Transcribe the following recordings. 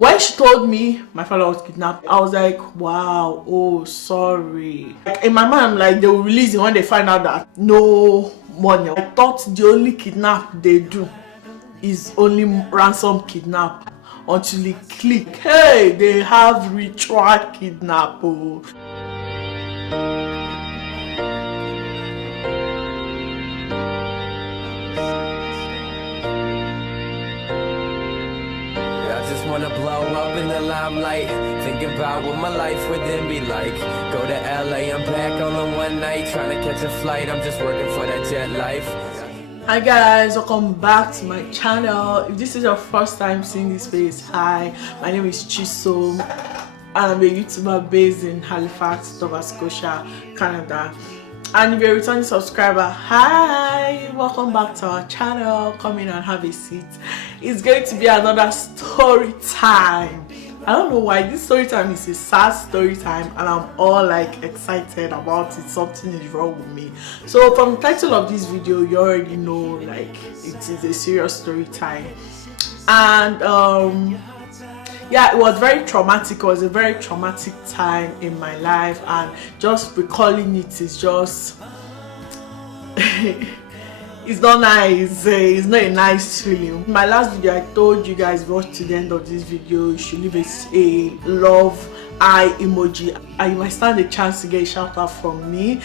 When she told me my father was kidnapped, I was like, wow, oh, sorry. Like, in my mind, I'm like, they will release it when they find out that no money. I thought the only kidnap they do is only ransom kidnap until they click. Hey, they have ritual kidnap. Oh. Wanna blow up in the limelight, think about what my life would then be like. Go to LA, I'm back all in one night, trying to catch a flight, I'm just working for that jet life. Hi guys, welcome back to my channel. If this is your first time seeing this face, hi, my name is Chisom and I'm a YouTuber based in Halifax, Nova Scotia, Canada. And if you're a returning subscriber, hi, welcome back to our channel. Come in and have a seat. It's going to be another story time. I don't know why this story time is a sad story time and I'm all like excited about it. Something is wrong with me. So from the title of this video, you already know like it is a serious story time. And yeah, it was very traumatic. It was a very traumatic time in my life, and just recalling it is just it's not nice. It's not a nice feeling. My last video, I told you guys, watch to the end of this video, you should leave a love eye emoji and you might stand a chance to get a shout out from me.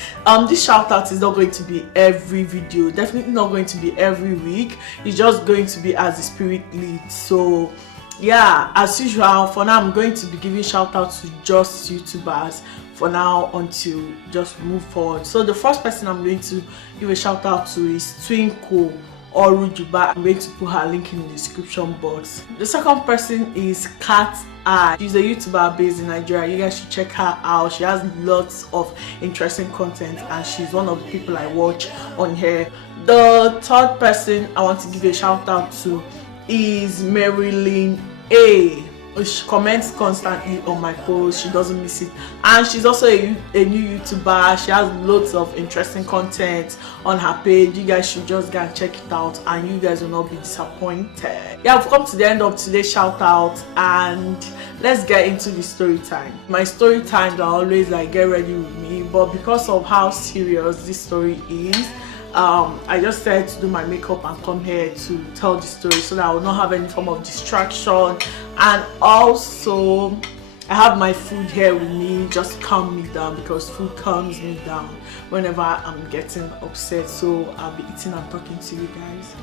This shout out is not going to be every video, definitely not going to be every week. It's just going to be as the spirit leads. So yeah, as usual, for now I'm going to be giving shout out to just YouTubers for now until just move forward. So the first person I'm going to give a shout out to is Twinkle or Rujuba. I'm going to put her link in the description box. The second person is Cat Eye. She's a YouTuber based in Nigeria. You guys should check her out. She has lots of interesting content and she's one of the people I watch on here. The third person I want to give a shout out to is Marilyn A. She comments constantly on my posts, she doesn't miss it, and she's also a new YouTuber. She has loads of interesting content on her page. You guys should just go and check it out and you guys will not be disappointed. Yeah, I've come to the end of today's shout out and let's get into the story time. My story times are always like get ready with me, but because of how serious this story is, I just decided to do my makeup and come here to tell the story so that I will not have any form of distraction. And also I have my food here with me just to calm me down, because food calms me down whenever I'm getting upset. So I'll be eating and talking to you guys.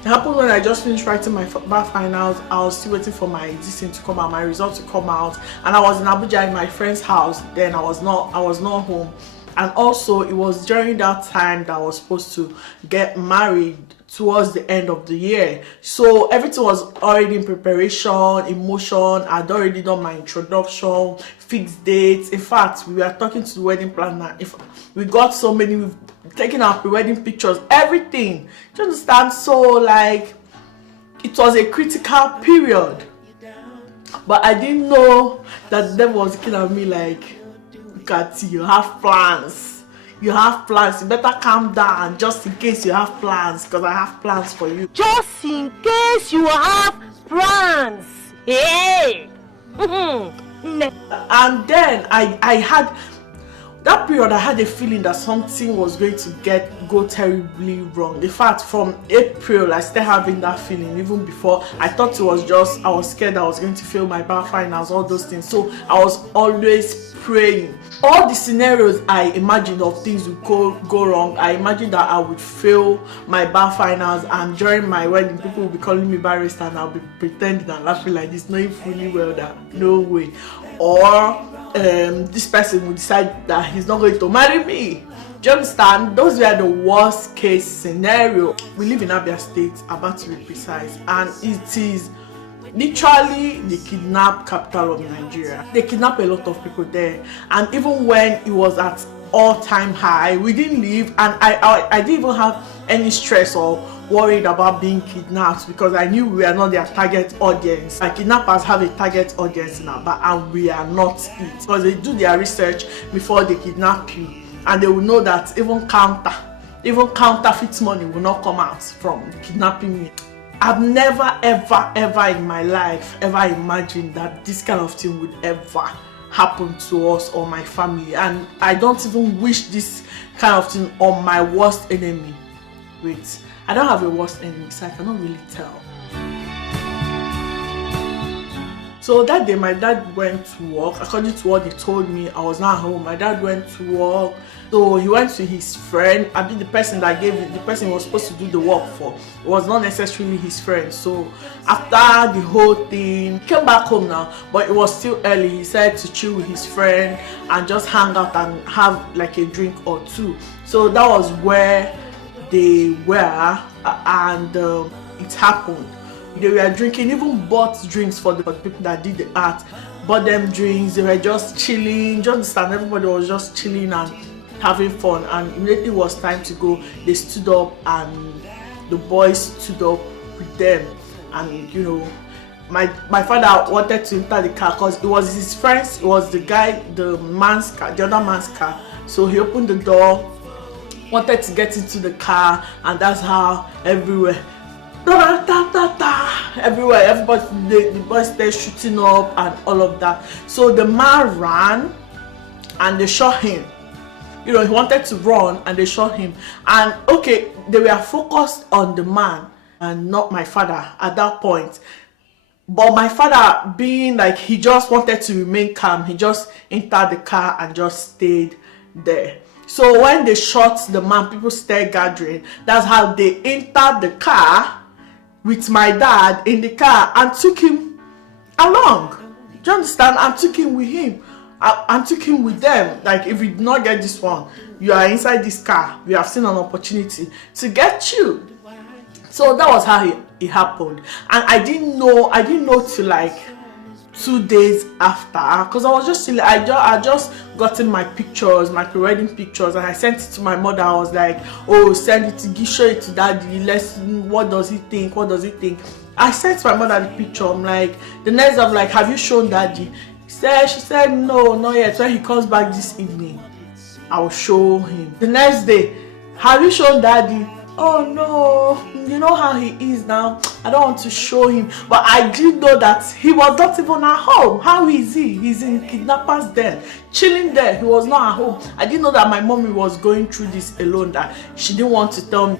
It happened when I just finished writing my bar finals. I was still waiting for my thing to come out, my results to come out, and I was in Abuja in my friend's house. Then I was not home. And also it was during that time that I was supposed to get married towards the end of the year. So everything was already in preparation, in motion. I'd already done my introduction, fixed dates. In fact, we were talking to the wedding planner. If we got so many, we've taken our pre-wedding pictures, everything. Do you understand? So like it was a critical period. But I didn't know that them was looking at me like, you have plans, you better calm down just in case you have plans, because I have plans for you, just in case you have plans. Hey. And then I had that period, I had a feeling that something was going to go terribly wrong. In fact, from April, I still having that feeling. Even before, I thought it was just, I was scared I was going to fail my bar finals, all those things. So I was always praying. All the scenarios I imagined of things would go wrong. I imagined that I would fail my bar finals, and during my wedding, people will be calling me barrister and I'll be pretending and laughing like this, knowing fully well that no way. Or this person will decide that he's not going to marry me. Do you understand? Those were the worst case scenario. We live in Abia State, about to be precise, and it is literally the kidnap capital of Nigeria. They kidnap a lot of people there, and even when it was at all-time high, we didn't leave, and I didn't even have any stress or worried about being kidnapped, because I knew we are not their target audience. Like, kidnappers have a target audience in Aba and we are not it, because they do their research before they kidnap you, and they will know that even counterfeit money will not come out from kidnapping me. I've never ever in my life ever imagined that this kind of thing would ever happen to us or my family, and I don't even wish this kind of thing on my worst enemy. Wait, I don't have a worst enemy, so I cannot really tell. So that day my dad went to work. According to what he told me, I was not home. My dad went to work, so he went to his friend. I mean, the person that gave it, the person he was supposed to do the work for, it was not necessarily his friend. So after the whole thing, he came back home now, but it was still early. He said to chill with his friend and just hang out and have like a drink or two. So that was where they were, and it happened. They were drinking, even bought drinks for the people that did the art, bought them drinks. They were just chilling, just understand, everybody was just chilling and having fun. And immediately it was time to go, they stood up and the boys stood up with them. And you know, my father wanted to enter the car because it was his friends, it was the guy, the man's car, the other man's car. So he opened the door, wanted to get into the car, and that's how everywhere, everybody, the boys started shooting up and all of that. So the man ran and they shot him. You know, he wanted to run and they shot him. And okay, they were focused on the man and not my father at that point. But my father, being like, he just wanted to remain calm, he just entered the car and just stayed there. So when they shot the man, people started gathering. That's how they entered the car with my dad in the car and took him along. Do you understand? And took him with him. And took him with them. Like, if we did not get this one, you are inside this car, we have seen an opportunity to get you. So that was how it happened. And I didn't know till like 2 days after, because I was just silly. I just gotten my pictures, my pre-wedding pictures, and I sent it to my mother. I was like, oh, send it to show it to daddy, what does he think, I sent my mother the picture. I'm like, the next day I'm like, have you shown daddy? She said no, not yet. When he comes back this evening, I'll show him. The next day, have you shown daddy? Oh no, you know how he is now, I don't want to show him. But I did know that he was not even at home. How is he? He's in kidnappers den, chilling there. He was not at home. I didn't know that my mommy was going through this alone, that she didn't want to tell me.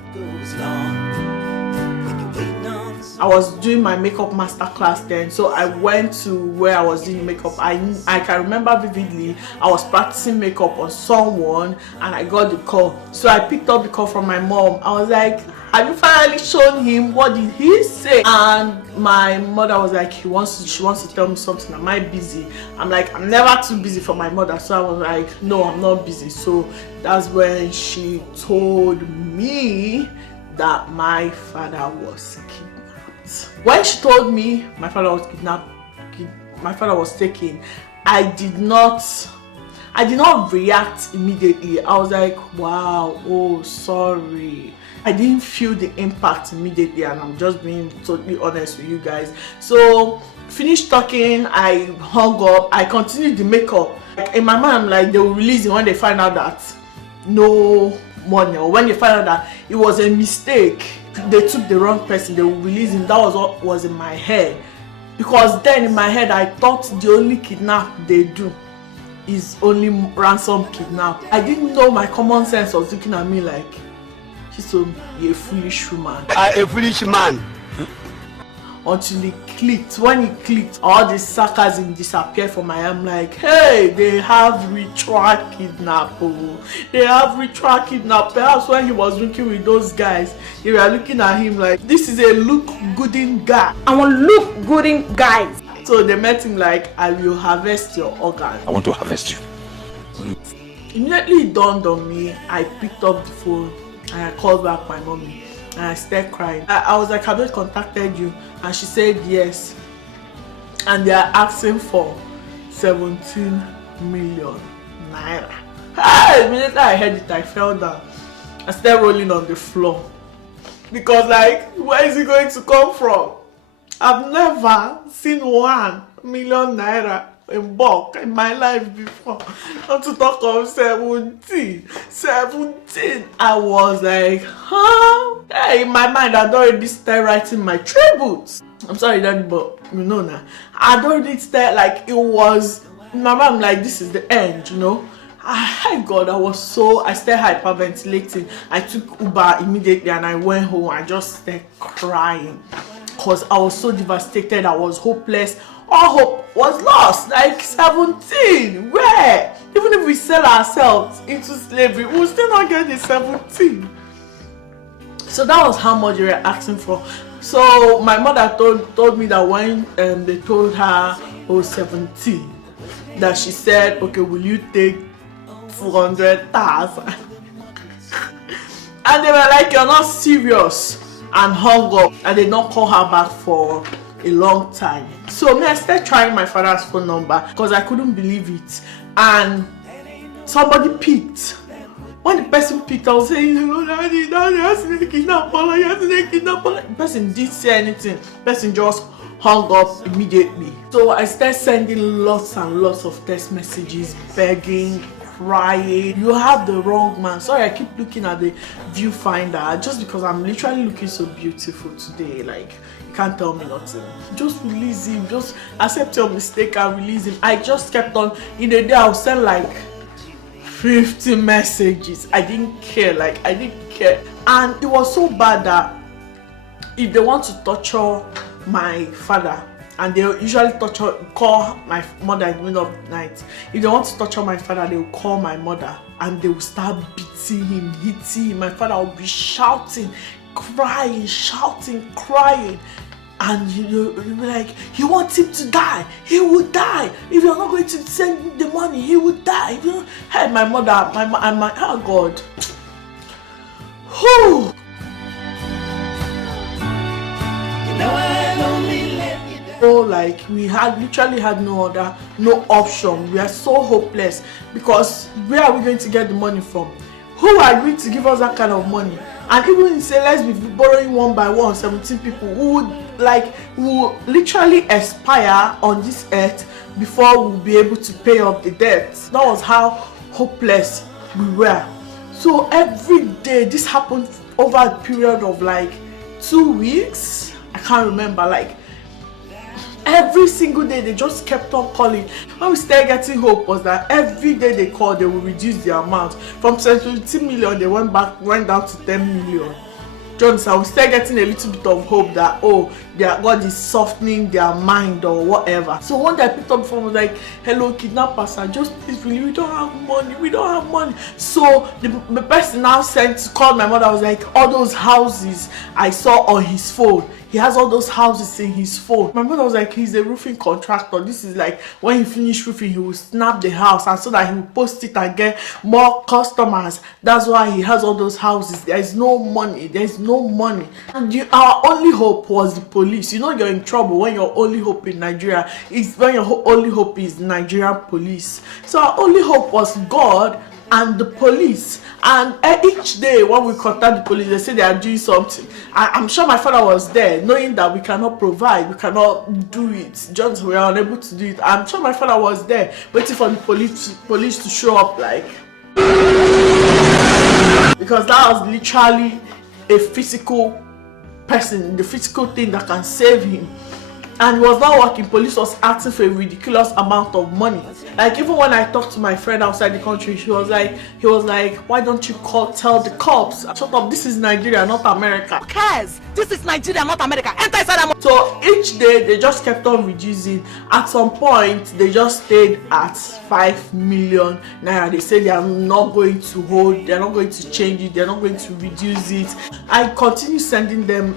I was doing my makeup master class then, so I went to where I was doing makeup. I can remember vividly, I was practicing makeup on someone and I got the call. So I picked up the call from my mom. I was like, have you finally shown him? What did he say? And my mother was like, she wants to tell me something. Am I busy? I'm like, I'm never too busy for my mother. So I was like, no, I'm not busy. So that's when she told me that my father was kidnapped. When she told me my father was kidnapped, my father was taken, I did not react immediately. I was like, wow, oh, sorry. I didn't feel the impact immediately, and I'm just being totally honest with you guys. So finished talking, I hung up, I continued the makeup. Like, in my mind, I'm like, they will release it when they find out that no money, or when they find out that it was a mistake, they took the wrong person, they will release him. That was what was in my head, because then in my head I thought the only kidnap they do is only ransom kidnap. I didn't know, my common sense was looking at me like, she's a foolish woman. A foolish man. Until it clicked. When it clicked, all the sarcasm disappeared from my head. I'm like, hey, they have ritual kidnap. Oh. They have ritual kidnap. Perhaps when he was drinking with those guys, they were looking at him like, this is a look gooding guy. I want look gooding guys. So they met him like, I will harvest your organ. I want to harvest you. Immediately it dawned on me. I picked up the phone and I called back my mommy. And I started crying. I was like, have they contacted you? And she said yes. And they are asking for 17 million naira. Immediately I heard it, I fell down. I started rolling on the floor. Because like, where is it going to come from? I've never seen 1 million naira in bulk in my life before. Not to talk of 17. I was like, huh? Hey, in my mind, I'd already started writing my tributes. I'm sorry, Daddy, but you know now. I'd already started, like, it was, my mom, like, this is the end, you know. God, I started hyperventilating. I took Uber immediately and I went home. I just started crying because I was so devastated. I was hopeless. All hope was lost. Like 17, where? Even if we sell ourselves into slavery, we'll still not get the 17. So that was how much they were asking for. So my mother told me that when they told her, oh, 17, that she said, okay, will you take 400,000? And they were like, you're not serious, and hung up, and they don't call her back for a long time. So I started trying my father's phone number because I couldn't believe it, and somebody picked. When the person picked, I was saying, hello, daddy, has to kidnap Paula, The person didn't say anything. The person just hung up immediately. So I started sending lots and lots of text messages, begging, crying. You have the wrong man. Sorry, I keep looking at the viewfinder just because I'm literally looking so beautiful today. Like, you can't tell me nothing. Just release him. Just accept your mistake and release him. I just kept on. In a day, I'll send like 50 messages. I didn't care. Like, I didn't care. And it was so bad that if they want to torture my father, and they usually call my mother in the middle of the night. If they want to torture my father, they will call my mother and they will start beating him, hitting him. My father will be shouting, crying, and you'll be like, you want him to die? He will die. If you're not going to send him the money, he will die. If you hey, my mother, my oh God. Whew. Oh, like we literally had no option. We are so hopeless because where are we going to get the money from? Who are going to give us that kind of money? And even say let's be borrowing one by one, 17 people who will literally expire on this earth before we'll be able to pay off the debt. That was how hopeless we were. So every day, this happened over a period of like 2 weeks. I can't remember, like every single day they just kept on calling. When we started getting hope was that every day they called, they will reduce the amount from 17 million. They went down to 10 million. Johnson, we started getting a little bit of hope that their God is softening their mind or whatever. So one day I picked up the phone, was like, hello kidnappers, just please really, we don't have money. So the person now sent to call my mother. I was like, all those houses I saw on his phone, he has all those houses in his phone. My mother was like, he's a roofing contractor. This is like when he finished roofing, he will snap the house and so that he will post it and get more customers. That's why he has all those houses. There's no money. And our only hope was the police. You know you're in trouble when your only hope in Nigeria is when your only hope is Nigerian police. So our only hope was God and the police. And each day when we contact the police, they say they are doing something. I'm sure my father was there, knowing that we cannot provide, we cannot do it. Just we are unable to do it. I'm sure my father was there, waiting for the police to show up, like, because that was literally a physical person, the physical thing that can save him. And it was not working. Police was asking for a ridiculous amount of money. Like, even when I talked to my friend outside the country, he was like, why don't you tell the cops? Shut up, this is Nigeria, not America. Who cares? This is Nigeria, not America. Enter inside. So each day they just kept on reducing. At some point they just stayed at 5 million naira. They said they are not going to hold, they're not going to change it, they're not going to reduce it. I continue sending them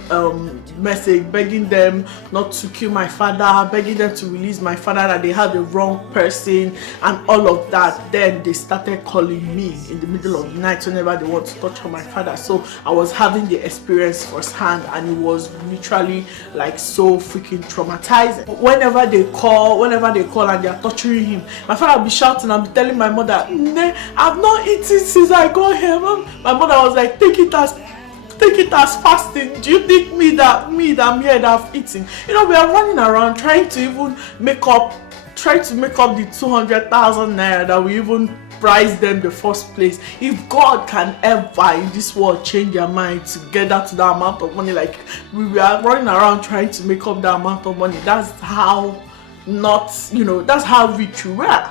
message, begging them not to kill my father, begging them to release my father, that they had the wrong person and all of that. Then they started calling me in the middle of the night whenever they want to torture my father. So I was having the experience firsthand, and it was literally like so freaking traumatizing. Whenever they call and they are torturing him, my father will be shouting and be telling my mother, I've not eaten since I got here. My mother was like, take it as fasting. Do you think me that I'm here that I've eaten? You know, we are running around trying to even make up try to make up the 200,000 naira that we even price them the first place. If God can ever in this world change their mind to get that to that amount of money, like we were running around trying to make up that amount of money, that's how not, you know, that's how rich we were.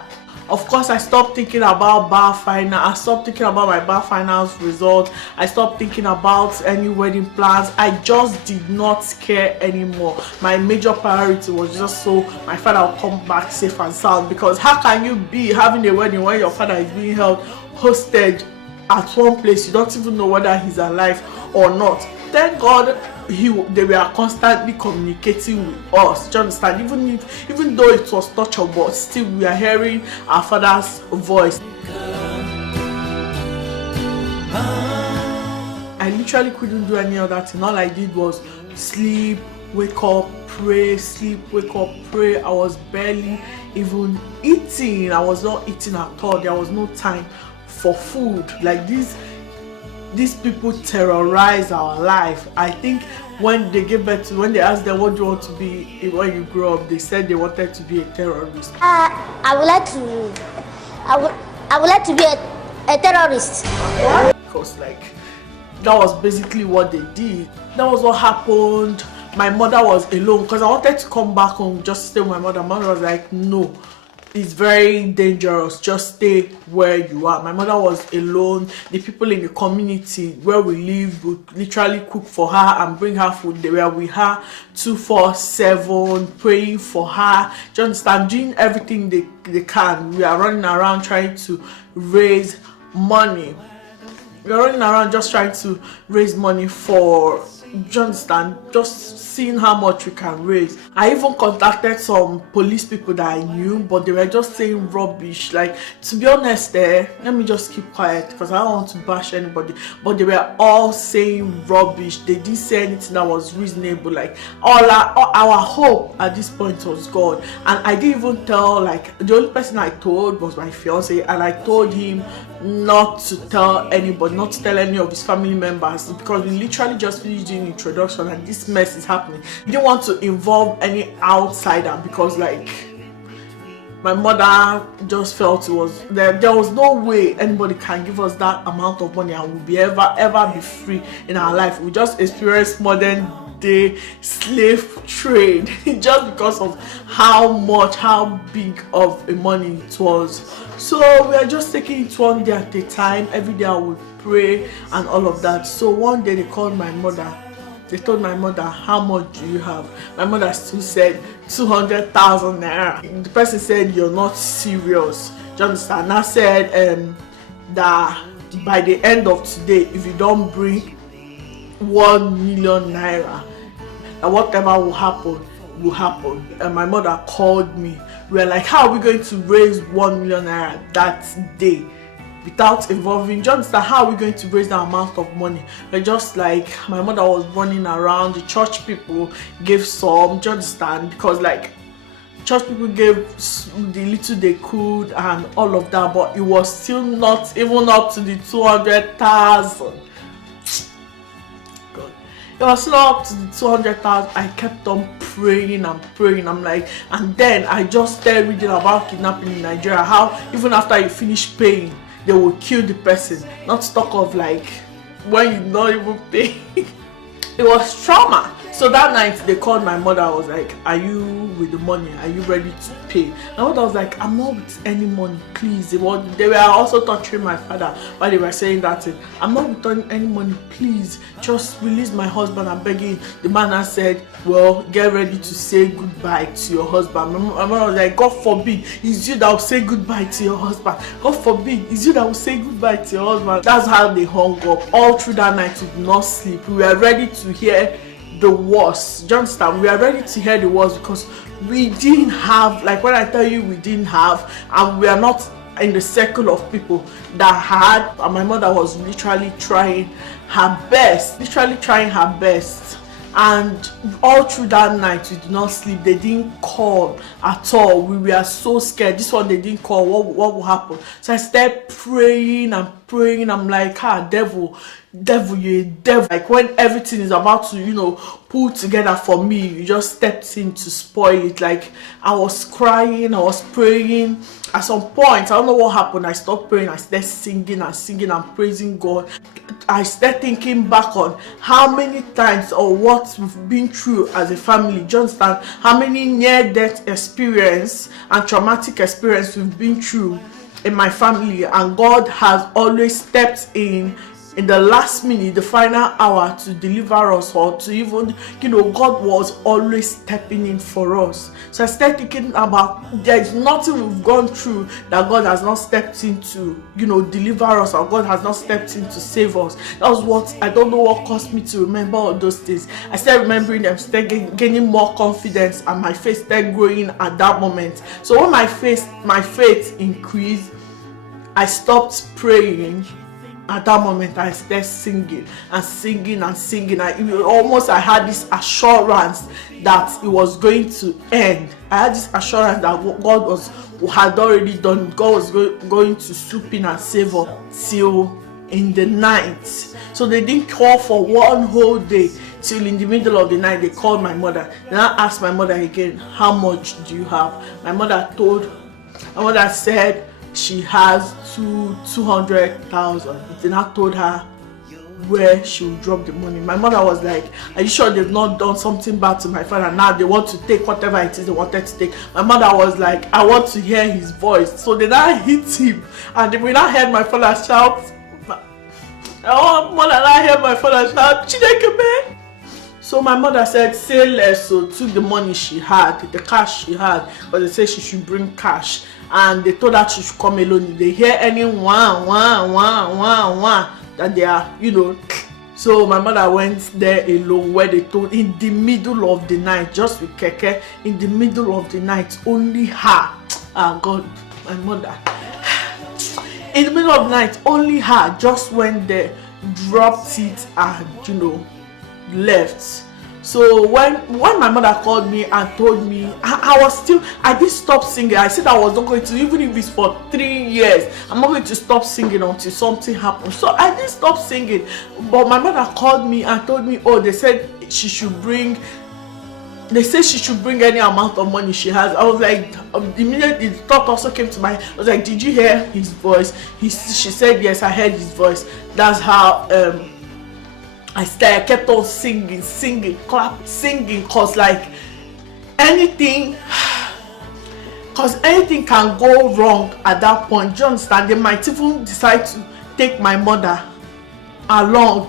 Of course, I stopped thinking about bar final. I stopped thinking about my bar finals result. I stopped thinking about any wedding plans. I just did not care anymore. My major priority was just so my father will come back safe and sound, because how can you be having a wedding when your father is being held hostage at one place? You don't even know whether he's alive or not. Thank God they were constantly communicating with us. Do you understand? Even though it was touchable, but still we are hearing our father's voice. I literally couldn't do any other thing. All I did was sleep, wake up, pray, sleep, wake up, pray. I was barely even eating. I was not eating at all. There was no time for food. Like these people terrorize our life. I think when they gave birth to, when they asked them what do you want to be when you grow up, they said they wanted to be a terrorist. I would like to be a terrorist. Because like that was basically what they did. That was what happened. My mother was alone because I wanted to come back home just to stay with my mother. My mother was like, no, it's very dangerous, just stay where you are. My mother was alone. The people in the community where we live would literally cook for her and bring her food. They were with her 24/7, praying for her. Do you understand? Doing everything they can. We are running around trying to raise money. We are running around just trying to raise money for, do you understand? Just seeing how much we can raise. I even contacted some police people that I knew, but they were just saying rubbish. Like, to be honest, let me just keep quiet because I don't want to bash anybody. But they were all saying rubbish. They didn't say anything that was reasonable. Like, all our hope at this point was God. And I didn't even tell, like, the only person I told was my fiance, and I told him not to tell anybody, not to tell any of his family members, because we literally just finished doing introduction and this mess is happening. We didn't want to involve any outsider because like my mother just felt it was there was no way anybody can give us that amount of money and we'll be ever be free in our life. We just experienced modern day slave trade just because of how big of a money it was. So we are just taking it one day at a time. Every day I would pray and all of that. So one day they called my mother. They told my mother, how much do you have? My mother still said 200,000 naira. The person said, you're not serious. Do you understand? I said that by the end of today, if you don't bring 1 million naira, whatever will happen will happen. And my mother called me. We were like, how are we going to raise 1 million naira that day without involving? Do you understand? How are we going to raise that amount of money? But just like my mother was running around, the church people gave some. Do you understand? Because like church people gave the little they could and all of that, but it was still not even up to the 200,000. It was not up to the 200,000. I kept on praying and praying. I'm like, and then I just started reading about kidnapping in Nigeria. How even after you finish paying, they will kill the person. Not to talk of like when you not even pay. It was trauma. So that night they called my mother. I was like, are you with the money? Are you ready to pay? And my mother was like, I'm not with any money, please. They were also torturing my father while they were saying that thing. I'm not with any money, please. Just release my husband, I'm begging. The man has said, well, get ready to say goodbye to your husband. My mother was like, God forbid, it's you that will say goodbye to your husband. God forbid, it's you that will say goodbye to your husband. That's how they hung up. All through that night we did not sleep. We were ready to hear the worst. Do you understand? We are ready to hear the worst because we didn't have, like when I tell you we didn't have, and we are not in the circle of people that had. And my mother was literally trying her best, and all through that night we did not sleep. They didn't call at all. We were so scared. This one they didn't call. What will happen? So I started praying and praying. I'm like, devil, devil, you're a devil. Like when everything is about to, you know, pull together for me, you just stepped in to spoil it. Like I was crying, I was praying. At some point, I don't know what happened, I stopped praying, I started singing and praising God. I started thinking back on how many times or what we've been through as a family. Do you understand? How many near-death experience and traumatic experience we've been through in my family, and God has always stepped in the last minute, the final hour, to deliver us, or to even, you know, God was always stepping in for us. So I started thinking about, there is nothing we've gone through that God has not stepped in to, you know, deliver us, or God has not stepped in to save us. That was what, I don't know what caused me to remember all those things. I started remembering them, started gaining more confidence, and my faith started growing at that moment. So when my faith increased, I stopped praying. At that moment, I started singing. I had this assurance that it was going to end. I had this assurance that God had already done. God was going to swoop in and save us till in the night. So they didn't call for one whole day. Till in the middle of the night, they called my mother. Then I asked my mother again, how much do you have? My mother said she has 200,000. Then I told her where she would drop the money. My mother was like, are you sure they've not done something bad to my father? Now they want to take whatever it is they wanted to take. My mother was like, I want to hear his voice. So then I hit him, and when I heard my father shout, Chinekeme. So my mother said, say less. So took the money she had, the cash she had, but they said she should bring cash. And they told her she should come alone. If they hear any wah that they are, you know. So my mother went there alone, where they told, in the middle of the night, just with Keke, in the middle of the night, only her. God, my mother. In the middle of the night, only her just went there, dropped it, and, you know, left. So when my mother called me and told me, I didn't stop singing. I said I was not going to, even if it's for 3 years, I'm not going to stop singing until something happened. So I didn't stop singing. But my mother called me and told me, oh, they said she should bring any amount of money she has. I was like, immediately the thought also came to mind. I was like, did you hear his voice? She said, yes, I heard his voice. That's how I kept on singing, cause like anything can go wrong at that point. Do you understand? They might even decide to take my mother along,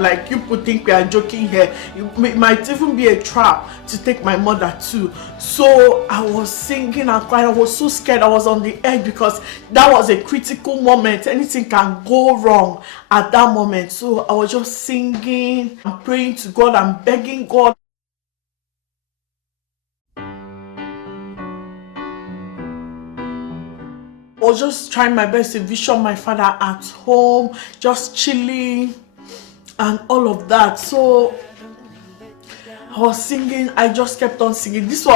like you people think we are joking here. It might even be a trap to take my mother too. So I was singing and crying. I was so scared. I was on the edge because that was a critical moment. Anything can go wrong at that moment. So I was just singing and praying to God and begging God. I was just trying my best to vision my father at home, just chilling and all of that. So I was singing, I just kept on singing. It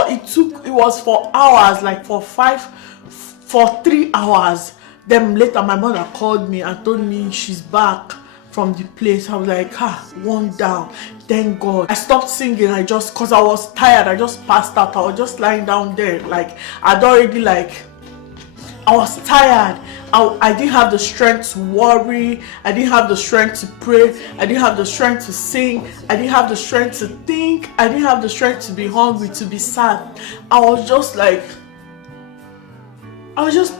was for hours, like for 3 hours. Then later my mother called me and told me she's back from the place. I was like, one down, thank God. I stopped singing, cause I was tired, I just passed out. I was just lying down there, like I was tired. I didn't have the strength to worry. I didn't have the strength to pray. I didn't have the strength to sing. I didn't have the strength to think. I didn't have the strength to be hungry, to be sad. I was just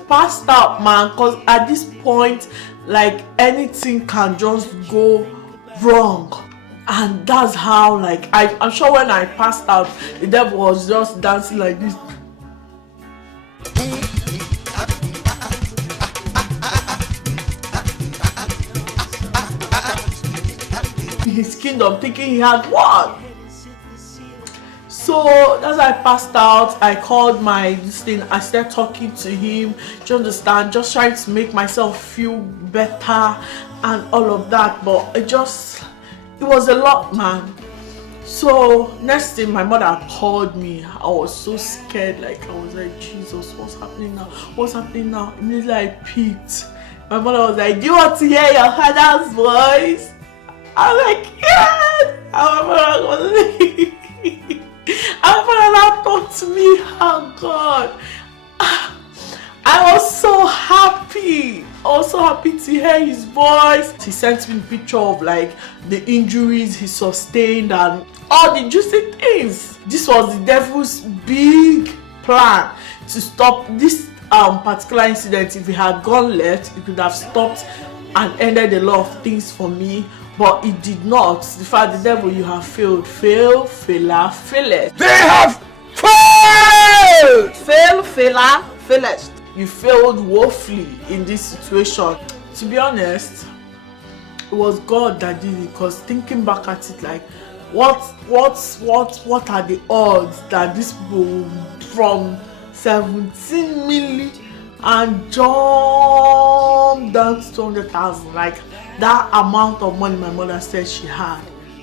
passed out, man. Because at this point, like, anything can just go wrong. And that's how, like, I'm sure when I passed out, the devil was just dancing like this. His kingdom, thinking he had what? So as I passed out, I called I started talking to him. Do you understand? Just trying to make myself feel better and all of that. But it was a lot, man. So next thing, my mother called me. I was so scared. Like, I was like, Jesus, what's happening now? Immediately I peeked. My mother was like, do you want to hear your father's voice? I'm like, yes. And my mother was like, and my mother now talked to me. Oh God, I was so happy. I was so happy to hear his voice. He sent me a picture of like the injuries he sustained and all the juicy things. This was the devil's big plan to stop this particular incident. If it had gone left, it could have stopped and ended a lot of things for me, but it did not. In fact, the devil, you have failed. Fail, failure, faileth. They have failed! Fail, failure, failest. You failed woefully in this situation. To be honest, it was God that did it, because thinking back at it, like what are the odds that this people from 17 million and jump down to 200,000, like that amount of money my mother said she had,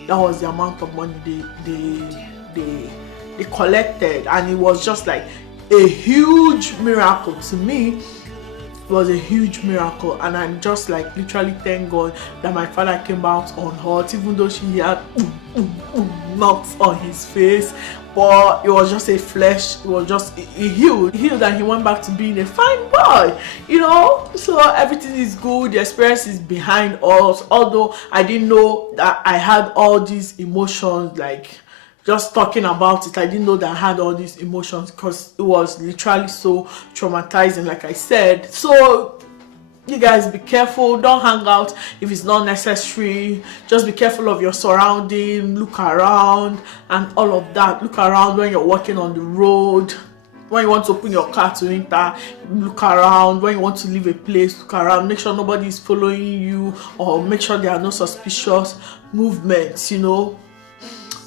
that was the amount of money they collected. And it was just like a huge miracle to me. It was a huge miracle, and I'm just like literally thank God that my father came out unhurt, even though she had knots on his face, but it was just a flesh. It was just he healed, and he went back to being a fine boy, you know. So everything is good. The experience is behind us, although I didn't know that I had all these emotions. Like just talking about it, I didn't know that I had all these emotions, because it was literally so traumatizing, like I said. So you guys be careful. Don't hang out if it's not necessary. Just be careful of your surrounding. Look around and all of that. Look around when you're walking on the road. When you want to open your car to enter, look around. When you want to leave a place, look around. Make sure nobody is following you, or make sure there are no suspicious movements, you know.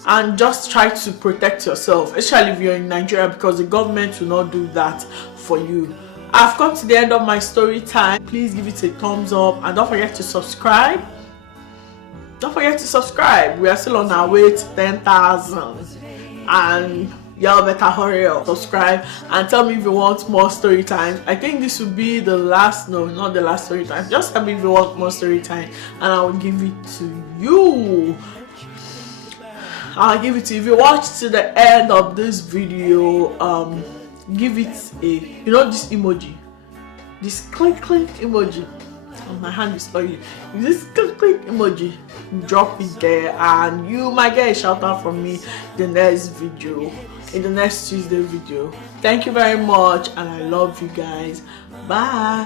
And just try to protect yourself, especially if you're in Nigeria, because the government will not do that for you. I've come to the end of my story time. Please give it a thumbs up, and don't forget to subscribe. Don't forget to subscribe. We are still on our way to 10,000, and y'all better hurry up, subscribe, and tell me if you want more story time. I think this will be the last, no, not the last story time. Just tell me if you want more story time, and I will give it to you. I'll give it to you. If you watch to the end of this video, give it a, you know, this emoji, this click emoji. Oh, my hand is oily. This click emoji, drop it there, and you might get a shout out from me the next video, in the next Tuesday video. Thank you very much, and I love you guys. Bye.